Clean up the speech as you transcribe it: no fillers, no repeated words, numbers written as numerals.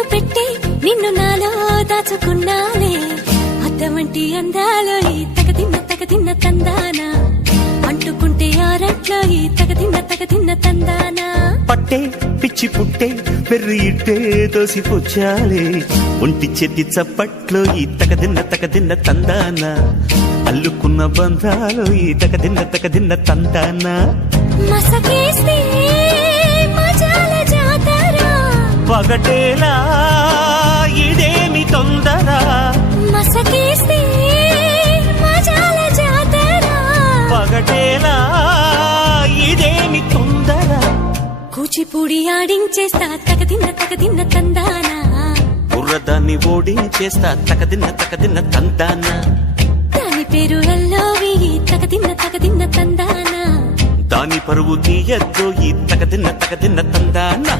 కన్ను పెట్టి నిన్ను నాలో దాచుకున్నాలే అద్దమంటి అందాలో ఈ తగదిన్న తందానా అంటుకుంటే ఆరట్లో ఈ తగదిన్న తందానా పట్టే పిచ్చి పుట్టే పెర్రి ఇట్టే దోసిపుచ్చాలే ఒంటి చేతి చప్పట్లో ఈ తగదిన్న తందానా అల్లుకున్న బంధాలు ఈ తగదిన్న తందానా మసకేస్తే మజాల జాతర పగటేలా ఇదేమి తొందర మసకేస్తే మజాల జాతర పగటేలా ఇదేమి తొందర కూచిపూడి ఆడించేస్తా తగదిన్న తందానా బుర్రదాన్ని ఓడించేస్తా తగదిన్న తందానా దాని పేరు ఎల్లోవి తగదిన్న తందానా దాని పరువు తీయద్దు ఈ తగదిన్న తందానా